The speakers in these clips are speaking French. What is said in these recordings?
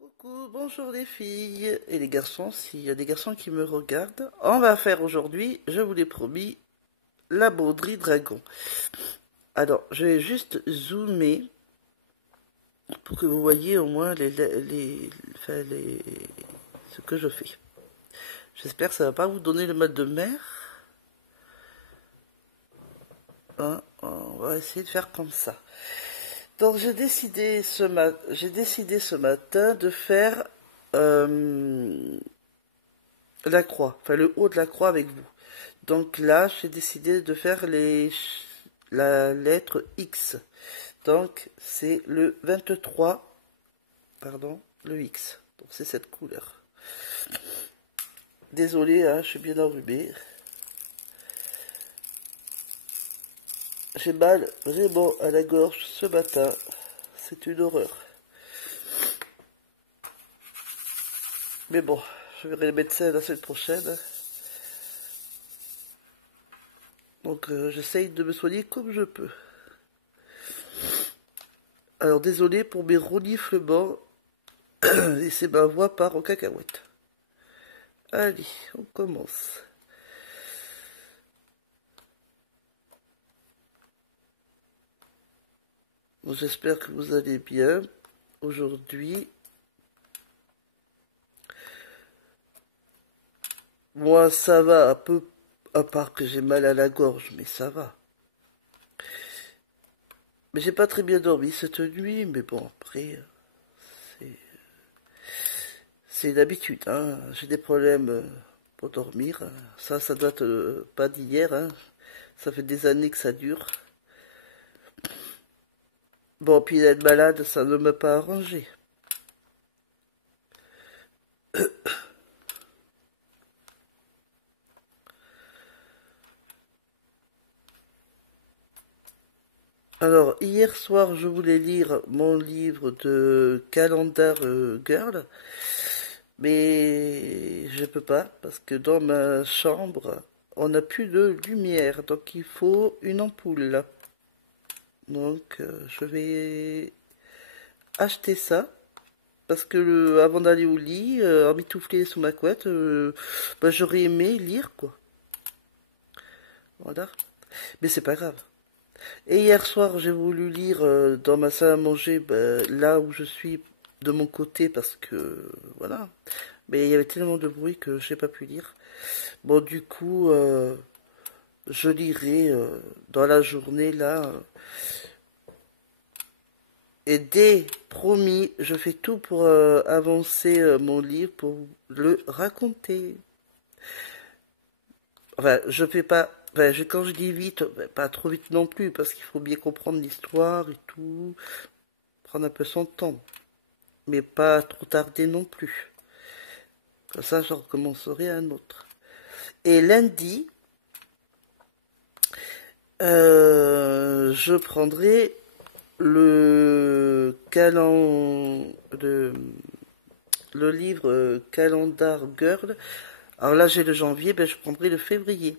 Coucou, bonjour les filles et les garçons, s'il y a des garçons qui me regardent. On va faire aujourd'hui, je vous l'ai promis, la broderie dragon. Alors, je vais juste zoomer pour que vous voyez au moins ce que je fais. J'espère que ça va pas vous donner le mal de mer. Hein, on va essayer de faire comme ça. Donc j'ai décidé ce matin de faire la croix, enfin le haut de la croix avec vous. Donc là, j'ai décidé de faire la lettre X. Donc c'est le 23, pardon, le X. Donc c'est cette couleur. Désolée, hein, je suis bien enrhumée. J'ai mal vraiment à la gorge ce matin. C'est une horreur. Mais bon, je verrai le médecin la semaine prochaine. Donc j'essaye de me soigner comme je peux. Alors désolé pour mes reniflements. Et c'est ma voix part aux cacahuètes. Allez, on commence. Bon, j'espère que vous allez bien aujourd'hui. Moi, ça va un peu, à part que j'ai mal à la gorge, mais ça va. Mais j'ai pas très bien dormi cette nuit, mais bon, après, c'est d'habitude, hein. J'ai des problèmes pour dormir. Ça date pas d'hier, hein. Ça fait des années que ça dure. Bon, puis être malade, ça ne m'a pas arrangé. Alors, hier soir, je voulais lire mon livre de Calendar Girl, mais je peux pas, parce que dans ma chambre, on n'a plus de lumière, donc il faut une ampoule. Donc, je vais acheter ça, parce que avant d'aller au lit, emmitoufler sous ma couette, bah, j'aurais aimé lire, quoi. Voilà. Mais c'est pas grave. Et hier soir, j'ai voulu lire dans ma salle à manger, ben, là où je suis de mon côté, parce que voilà. Mais il y avait tellement de bruit que j'ai pas pu lire. Bon, du coup, je lirai dans la journée là. Et dès promis, je fais tout pour avancer mon livre, pour le raconter. Enfin, je fais pas. Enfin, quand je dis vite, pas trop vite non plus, parce qu'il faut bien comprendre l'histoire et tout. Prendre un peu son temps. Mais pas trop tarder non plus. Comme ça, j'en recommencerai un autre. Et lundi, je prendrai le livre Calendar Girl. Alors là, j'ai le janvier, ben, je prendrai le février.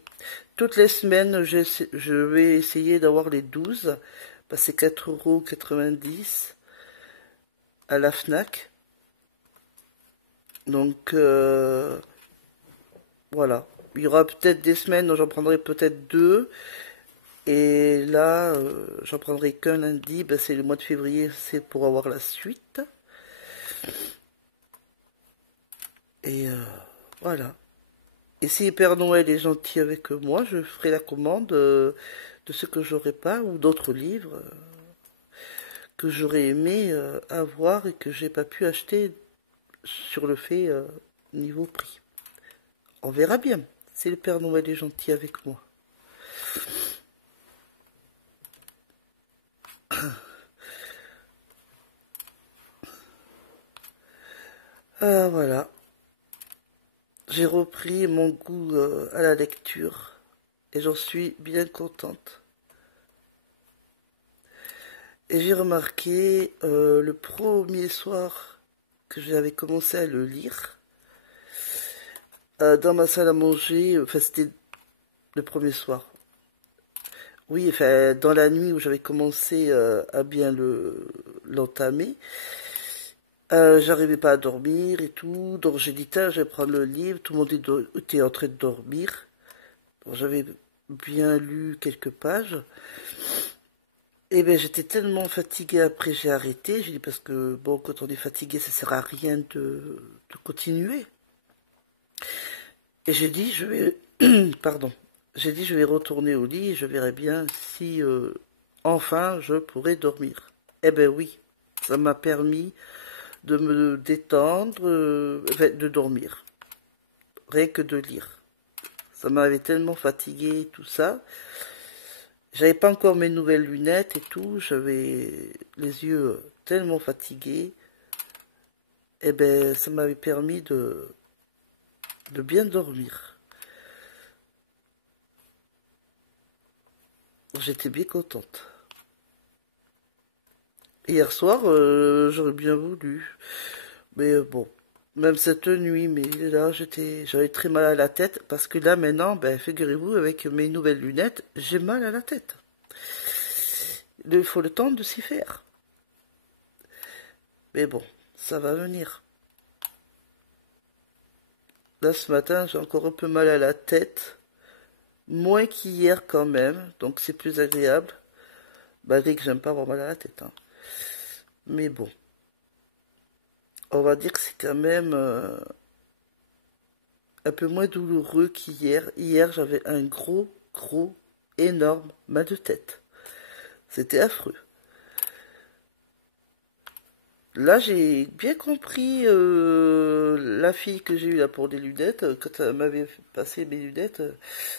Toutes les semaines, je vais essayer d'avoir les 12. Ben, c'est 4,90 € à la Fnac. Donc, voilà. Il y aura peut-être des semaines où j'en prendrai peut-être 2. Et là, j'en prendrai qu'un lundi. Ben, c'est le mois de février, c'est pour avoir la suite. Et voilà. Et si Père Noël est gentil avec moi, je ferai la commande de ce que j'aurais pas, ou d'autres livres que j'aurais aimé avoir et que j'ai pas pu acheter sur le fait niveau prix. On verra bien si le Père Noël est gentil avec moi. Ah, voilà. J'ai repris mon goût à la lecture et j'en suis bien contente. Et j'ai remarqué le premier soir que j'avais commencé à le lire, dans ma salle à manger, enfin c'était le premier soir. Oui, enfin dans la nuit où j'avais commencé à bien l'entamer, J'arrivais pas à dormir et tout, donc j'ai dit, tiens, je vais prendre le livre, tout le monde était en train de dormir. Bon, j'avais bien lu quelques pages. Et ben j'étais tellement fatiguée après, j'ai arrêté. J'ai dit, parce que, bon, quand on est fatigué, ça sert à rien de continuer. Et j'ai dit, je vais, pardon, j'ai dit, je vais retourner au lit et je verrai bien si, enfin, je pourrai dormir. Eh ben oui, ça m'a permis de me détendre, enfin, de dormir, rien que de lire. Ça m'avait tellement fatigué, tout ça. J'avais pas encore mes nouvelles lunettes et tout, j'avais les yeux tellement fatigués. Eh ben, ça m'avait permis de bien dormir. J'étais bien contente. Hier soir, j'aurais bien voulu. Mais bon, même cette nuit, mais là, j'avais très mal à la tête. Parce que là, maintenant, ben, figurez-vous, avec mes nouvelles lunettes, j'ai mal à la tête. Il faut le temps de s'y faire. Mais bon, ça va venir. Là, ce matin, j'ai encore un peu mal à la tête. Moins qu'hier quand même, donc c'est plus agréable. Malgré que j'aime pas avoir mal à la tête. Hein. Mais bon. On va dire que c'est quand même un peu moins douloureux qu'hier. Hier, j'avais un gros, énorme mal de tête. C'était affreux. Là, j'ai bien compris la fille que j'ai eue là pour des lunettes. Quand elle m'avait passé mes lunettes,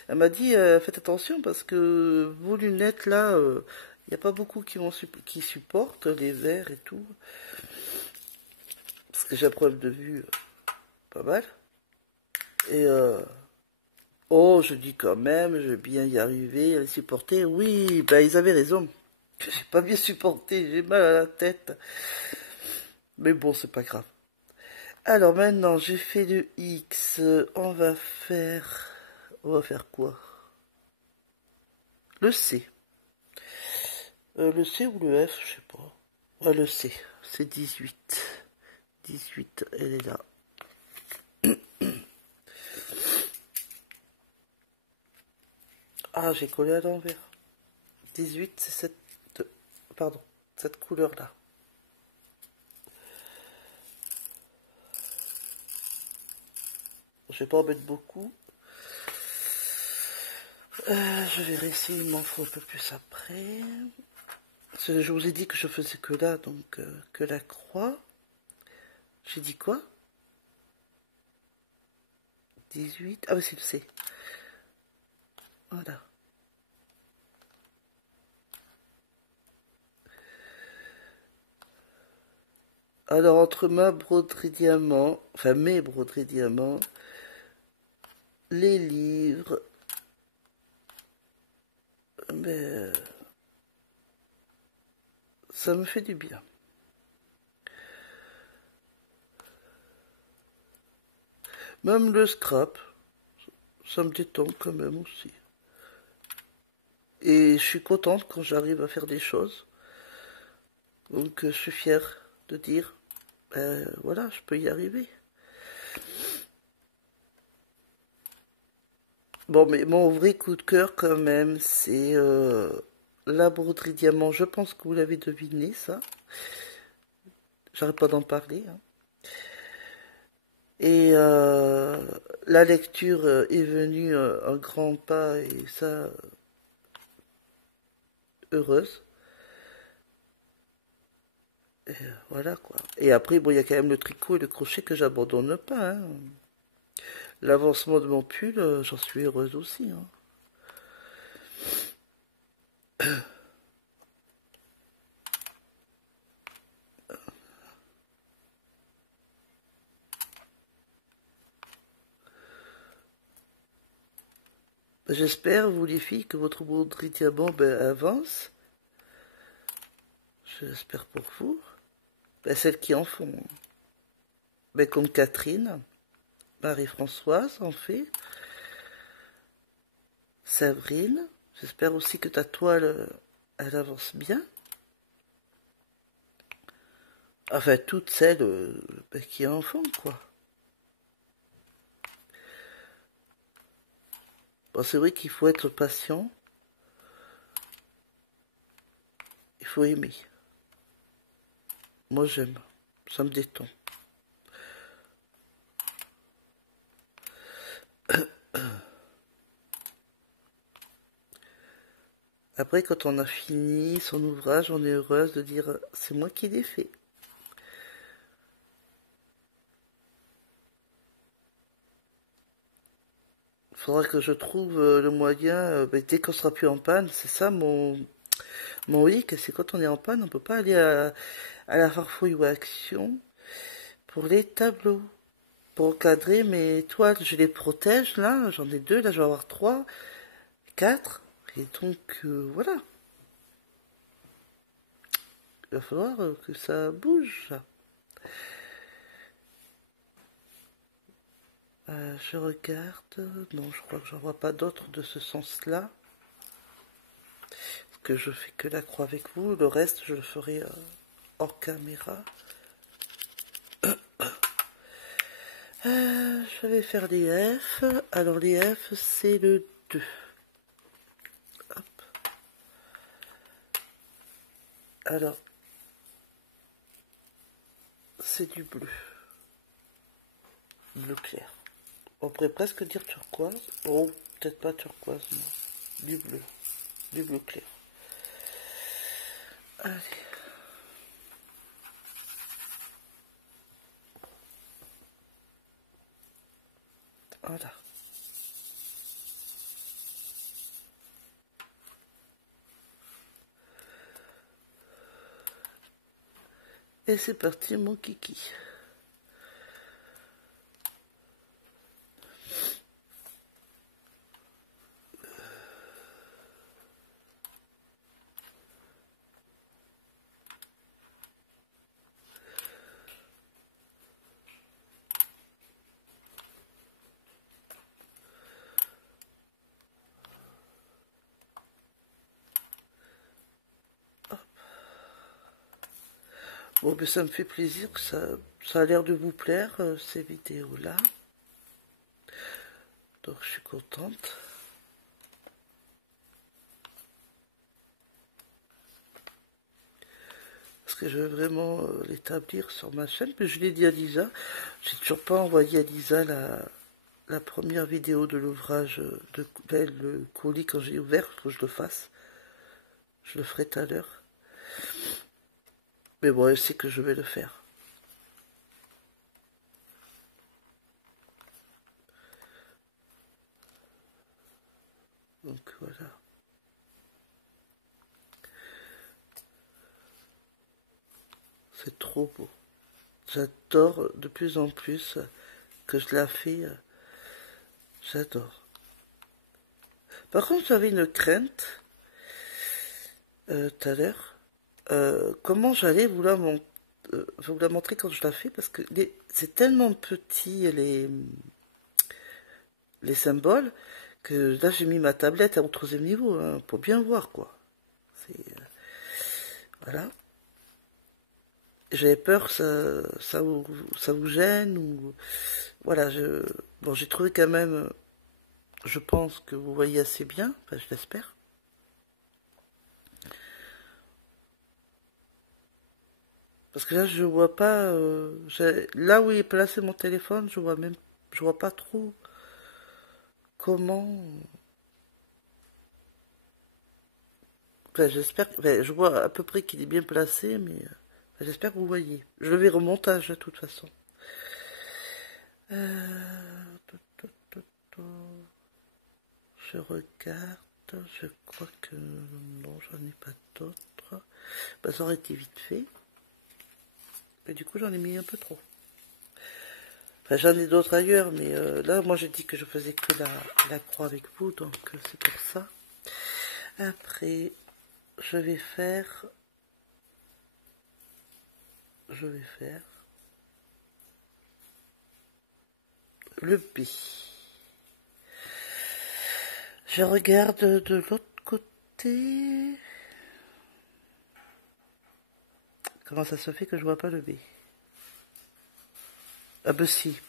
elle m'a dit faites attention parce que vos lunettes là, il n'y a pas beaucoup qui supportent les verres et tout. Parce que j'ai un problème de vue pas mal. Et oh, je dis quand même, je vais bien y arriver, à les supporter. Oui, ben ils avaient raison. J'ai pas bien supporté, j'ai mal à la tête. Mais bon, c'est pas grave. Alors maintenant, j'ai fait le X. On va faire... On va faire quoi? Le C. Le C ou le F, je sais pas. Ouais, le C. C'est 18. 18, elle est là. Ah, j'ai collé à l'envers. 18, c'est cette... Pardon, cette couleur-là. Je vais pas en mettre beaucoup. Je vais essayer, il m'en faut un peu plus après. Je vous ai dit que je faisais que là, donc que la croix. J'ai dit quoi? 18. Ah oui, c'est le C. Voilà. Alors, entre ma broderie diamant, enfin mes broderies diamants, les livres, mais ça me fait du bien. Même le scrap, ça me détend quand même aussi. Et je suis contente quand j'arrive à faire des choses. Donc je suis fière de dire, voilà, je peux y arriver. Bon, mais mon vrai coup de cœur quand même, c'est la broderie diamant. Je pense que vous l'avez deviné, ça. J'arrête pas d'en parler. Hein. Et la lecture est venue un grand pas et ça, heureuse. Et voilà quoi. Et après, bon, il y a quand même le tricot et le crochet que j'abandonne pas. Hein. L'avancement de mon pull, j'en suis heureuse aussi. Hein. J'espère, vous les filles, que votre broderie diamant avance. J'espère pour vous. Celles qui en font. Comme Catherine, Marie-Françoise en fait. Sabrine, j'espère aussi que ta toile, elle avance bien. Enfin, toutes celles qui en font, quoi. Bon, c'est vrai qu'il faut être patient. Il faut aimer. Moi, j'aime. Ça me détend. Après, quand on a fini son ouvrage, on est heureuse de dire « c'est moi qui l'ai fait ». Il faudra que je trouve le moyen, dès qu'on sera plus en panne, c'est ça mon hic, c'est quand on est en panne, on peut pas aller à la farfouille ou à Action pour les tableaux. Pour encadrer mes toiles, je les protège là, j'en ai 2, là je vais avoir 3, 4, et donc voilà. Il va falloir que ça bouge là. Je regarde, non je crois que j'en vois pas d'autres de ce sens-là. Parce que je fais que la croix avec vous, le reste je le ferai hors caméra. Je vais faire les F. Alors les F c'est le 2. Hop. Alors c'est du bleu. Bleu clair. On pourrait presque dire turquoise. Oh, peut-être pas turquoise, non. Du bleu. Du bleu clair. Allez. Voilà. Et c'est parti, mon kiki. Bon, ben ça me fait plaisir que ça a l'air de vous plaire, ces vidéos-là. Donc, je suis contente. Parce que je veux vraiment l'établir sur ma chaîne. Puis je l'ai dit à Lisa. J'ai toujours pas envoyé à Lisa la première vidéo de l'ouvrage le colis quand j'ai ouvert. Il faut que je le fasse. Je le ferai tout à l'heure. Mais bon, elle sait que je vais le faire. Donc voilà. C'est trop beau. J'adore de plus en plus que je la fais. J'adore. Par contre, j'avais une crainte tout à l'heure. Comment j'allais vous vous la montrer quand je la fais, parce que c'est tellement petit les symboles que là j'ai mis ma tablette au troisième niveau hein, pour bien voir quoi. Voilà. J'avais peur que ça vous gêne ou voilà. Bon, j'ai trouvé quand même. Je pense que vous voyez assez bien. Enfin, je l'espère. Parce que là, je vois pas. Là où est placé mon téléphone, je vois pas trop comment. Enfin, j'espère. Enfin, je vois à peu près qu'il est bien placé, mais j'espère que vous voyez. Je le verrai au montage de toute façon. Je regarde. Je crois que non, j'en ai pas d'autres. Bah, ça aurait été vite fait. Mais du coup, j'en ai mis un peu trop. Enfin, j'en ai d'autres ailleurs, mais là, moi, j'ai dit que je faisais que la croix avec vous, donc c'est pour ça. Après, je vais faire le B. Je regarde de l'autre côté. Comment ça se fait que je vois pas le B? Ah bah si,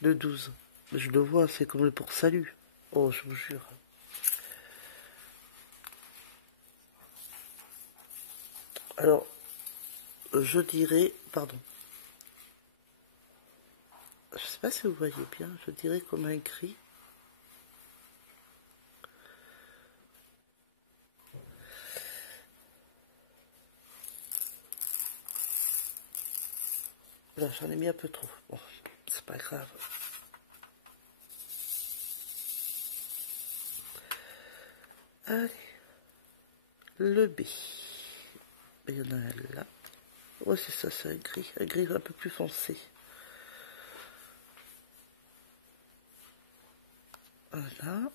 le 12. Je le vois, c'est comme le pour salut. Oh, je vous jure. Alors, je dirais, pardon, je sais pas si vous voyez bien, je dirais comme un cri. Là, j'en ai mis un peu trop. Bon, c'est pas grave. Allez, le B. Il y en a un là. Ouais, c'est ça, c'est un gris un peu plus foncé. Voilà.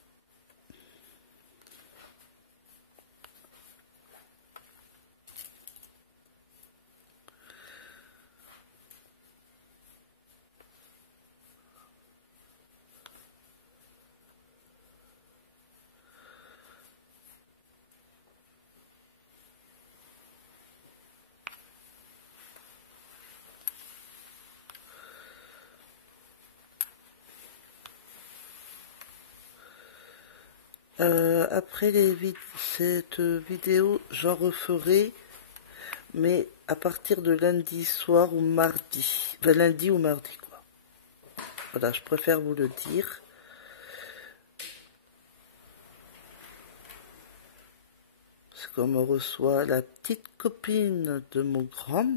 Après cette vidéo, j'en referai, mais à partir de lundi soir ou mardi. Enfin, lundi ou mardi, quoi. Voilà, je préfère vous le dire. Parce qu'on me reçoit la petite copine de mon grand.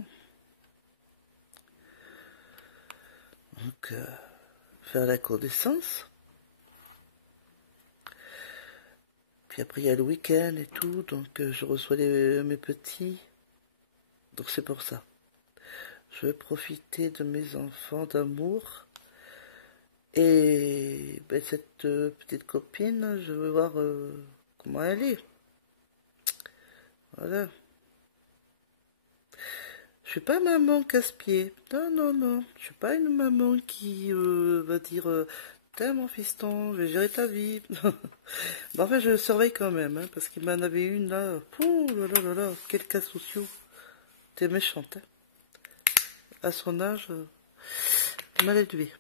Donc, faire la connaissance. Puis après, il y a le week-end et tout, donc je reçois mes petits. Donc c'est pour ça. Je vais profiter de mes enfants d'amour. Et ben, cette petite copine, je veux voir comment elle est. Voilà. Je suis pas maman casse-pied. Non, non, non. Je suis pas une maman qui va dire t'es mon fiston, je vais gérer ta vie. Bon, enfin, je le surveille quand même, hein, parce qu'il m'en avait une là. Pouh là là là là, quel cas sociaux. T'es méchante. Hein. À son âge, mal élevé.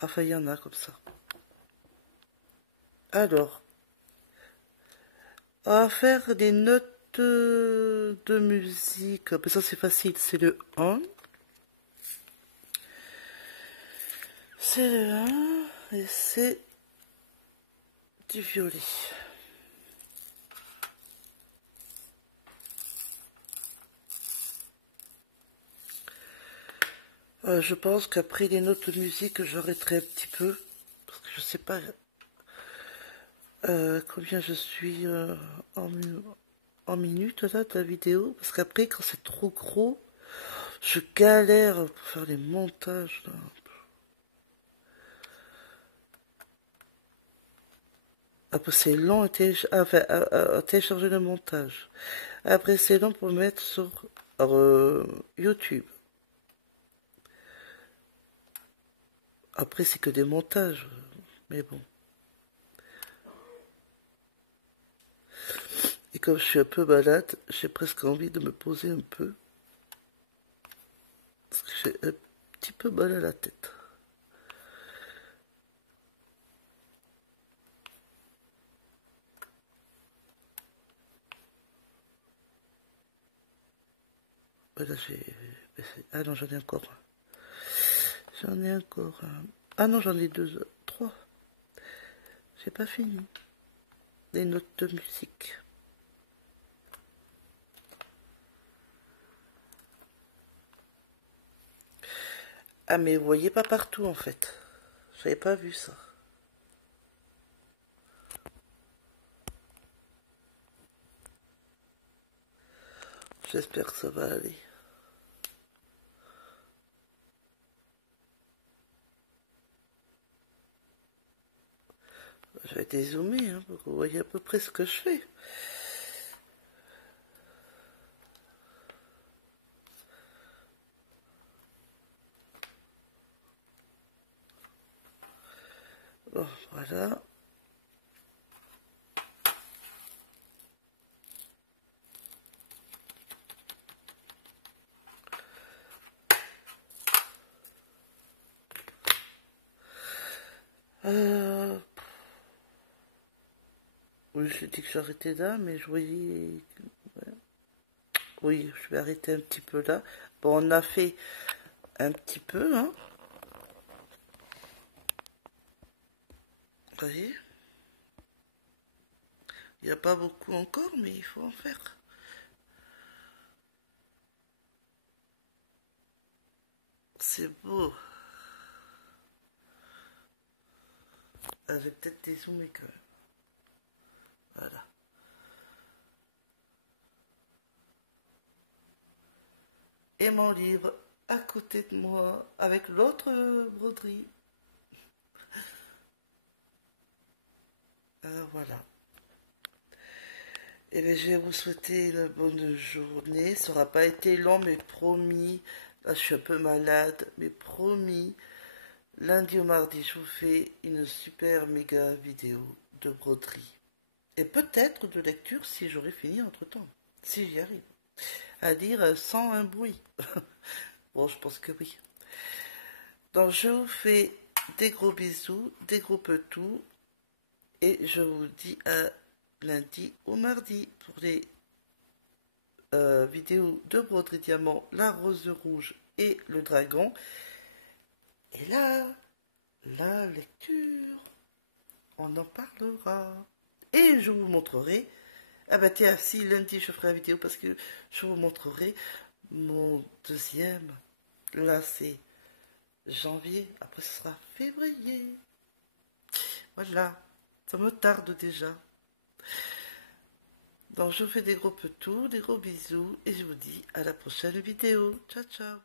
Enfin, il y en a comme ça. Alors, on va faire des notes de musique. Mais ça, c'est facile. C'est le 1. C'est le 1 et c'est du violet. Je pense qu'après les notes de musique, j'arrêterai un petit peu. Parce que je sais pas combien je suis en minutes là de la vidéo. Parce qu'après, quand c'est trop gros, je galère pour faire les montages. Là. Après, c'est long à télécharger le montage. Après, c'est long pour le mettre sur YouTube. Après, c'est que des montages. Mais bon. Et comme je suis un peu malade, j'ai presque envie de me poser un peu. Parce que j'ai un petit peu mal à la tête. Voilà, ah non, j'en ai encore un. J'en ai encore un. Ah non, j'en ai deux, trois. J'ai pas fini. Des notes de musique. Ah mais vous voyez pas partout en fait. J'avais pas vu ça. J'espère que ça va aller. Je vais dézoomer hein, pour que vous voyez à peu près ce que je fais. Bon, voilà. Euh, oui, j'ai dit que j'arrêtais là, mais je voyais... Oui, je vais arrêter un petit peu là. Bon, on a fait un petit peu, hein. Vous voyez, il n'y a pas beaucoup encore, mais il faut en faire. C'est beau. Ah, j'ai peut-être dézoomé quand même. Voilà. Et mon livre à côté de moi, avec l'autre broderie. Voilà. Et bien, je vais vous souhaiter une bonne journée. Ça n'aura pas été long, mais promis. Là, je suis un peu malade, mais promis. Lundi au mardi, je vous fais une super méga vidéo de broderie. Et peut-être de lecture si j'aurais fini entre-temps. Si j'y arrive. À dire sans un bruit. Bon, je pense que oui. Donc, je vous fais des gros bisous, des gros petous. Et je vous dis à lundi ou mardi pour les vidéos de broderie diamant, la rose rouge et le dragon. Et là, la lecture, on en parlera. Et je vous montrerai. Ah bah tiens, si lundi je ferai la vidéo parce que je vous montrerai mon deuxième. Là c'est janvier, après ce sera février. Voilà, ça me tarde déjà. Donc je vous fais des gros petous, des gros bisous et je vous dis à la prochaine vidéo. Ciao ciao.